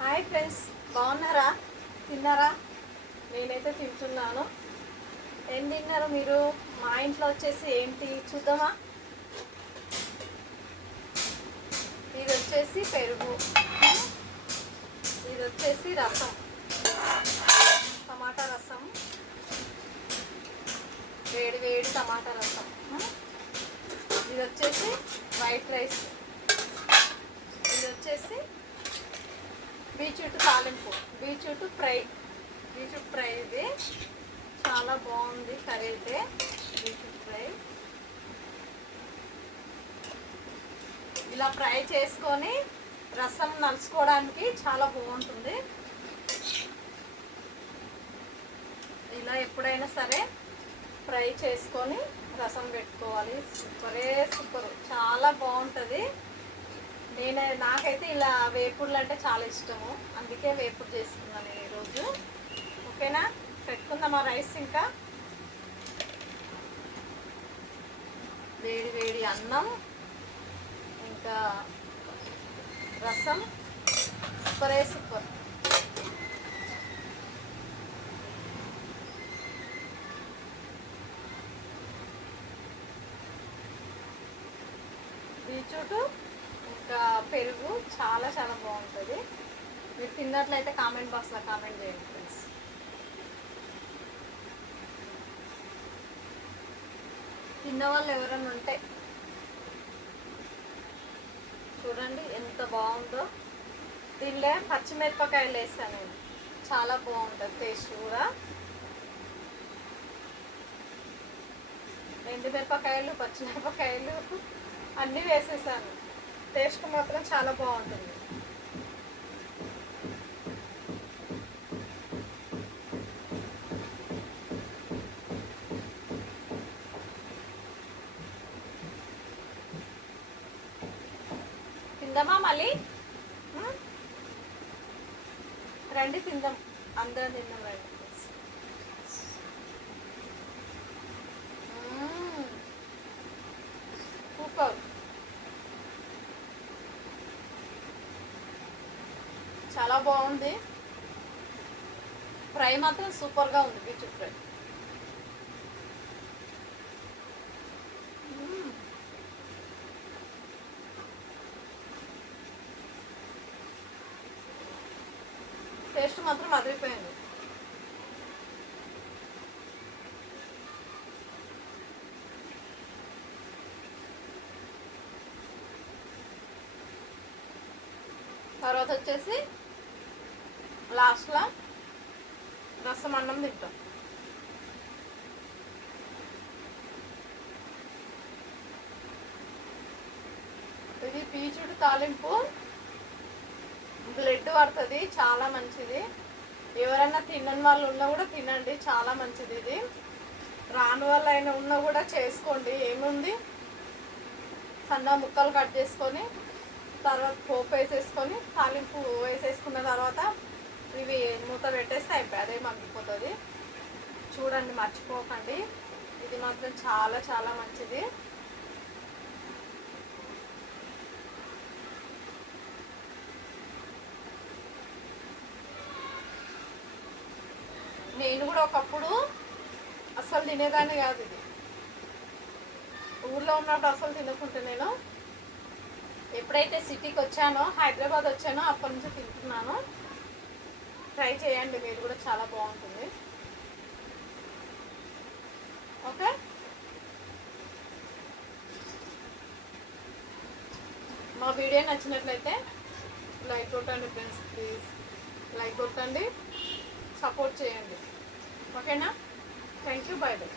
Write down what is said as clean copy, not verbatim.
Hi friends, బాగున్నారా? తిన్నారా? నేనైతే తింటున్నాను. ఏం తిన్నారు మీరు? మా ఇంట్లో వచ్చేసి ఏంటి చూద్దామా? ఇది వచ్చేసి పెరుగు, ఇది వచ్చేసి రసం, టమాటా రసం, వేడి వేడి టమాటా రసం. ఇది వచ్చేసి వైట్ రైస్, ఇది వచ్చేసి బీట్రూట్ తాలింపు, బీట్రూట్ ఫ్రై, బీట్రూట్ ఫ్రై. ఇది చాలా బాగుంది కర్రీ అయితే. బీట్రూట్ ఫ్రై ఇలా ఫ్రై చేసుకొని రసం నలుచుకోవడానికి చాలా బాగుంటుంది. ఇలా ఎప్పుడైనా సరే ఫ్రై చేసుకొని రసం పెట్టుకోవాలి. సూపరే సూపర్, చాలా బాగుంటుంది. నాకైతే ఇలా వేపుడులు అంటే చాలా ఇష్టము, అందుకే వేపుడు చేసుకున్నాను ఈరోజు. ఓకేనా, పెట్టుకుందామా రైస్. ఇంకా వేడి వేడి అన్నం, ఇంకా రసం, సూపరే సూపర్. బీట్రూట్ ఇంకా పెరుగు చాలా చాలా బాగుంటుంది. మీరు తిన్నట్లయితే కామెంట్ బాక్స్లో కామెంట్ చేయండి ఫ్రెండ్స్. తిన్న వాళ్ళు ఎవరైనా ఉంటే చూడండి ఎంత బాగుందో. దీనిలో పచ్చిమిరపకాయలు వేసాను నేను, చాలా బాగుంటుంది టేస్ట్ కూడా. ఎండుమిరపకాయలు, పచ్చిమిరపకాయలు అన్నీ వేసేసాను. టేస్ట్ మాత్రం చాలా బాగుంటుంది. తిందామా మళ్ళీ? రండి తిందాం, అందరం తిందాం రండి. సూపర్, చాలా బాగుంది. ఫ్రై మాత్రం సూపర్గా ఉంది, బీట్రూట్ ఫ్రై. టేస్ట్ మాత్రం అదిరిపోయింది. తర్వాత వచ్చేసి లాస్ట్లో రసం అన్నం తింటాం. ఇది బీట్రూట్ తాలింపు, బ్లడ్ పడుతుంది, చాలా మంచిది. ఎవరైనా తినని వాళ్ళు ఉన్నా కూడా తినండి, చాలా మంచిది. ఇది రాని వాళ్ళు అయినా ఉన్నా కూడా చేసుకోండి, ఏముంది. సన్న ముక్కలు కట్ చేసుకొని తర్వాత పోపు వేసేసుకొని తాలింపు వేసేసుకున్న తర్వాత ఇవి మూత పెట్టేస్తే అయిపోయి అదే మగ్గిపోతుంది. చూడండి, మర్చిపోకండి. ఇది మాత్రం చాలా చాలా మంచిది. నేను కూడా ఒకప్పుడు అస్సలు తినేదాన్ని కాదు. ఇది ఊర్లో ఉన్నప్పుడు అస్సలు తినకుంటే, నేను ఎప్పుడైతే సిటీకి వచ్చానో, హైదరాబాద్ వచ్చానో అప్పటి నుంచి తింటున్నాను. ట్రై చేయండి మీరు కూడా, చాలా బాగుంటుంది. ఓకే, మా వీడియో నచ్చినట్లయితే లైక్ కొట్టండి ఫ్రెండ్స్, ప్లీజ్ లైక్ కొట్టండి, సపోర్ట్ చేయండి. ఓకేనా, థ్యాంక్ యూ, బై బై.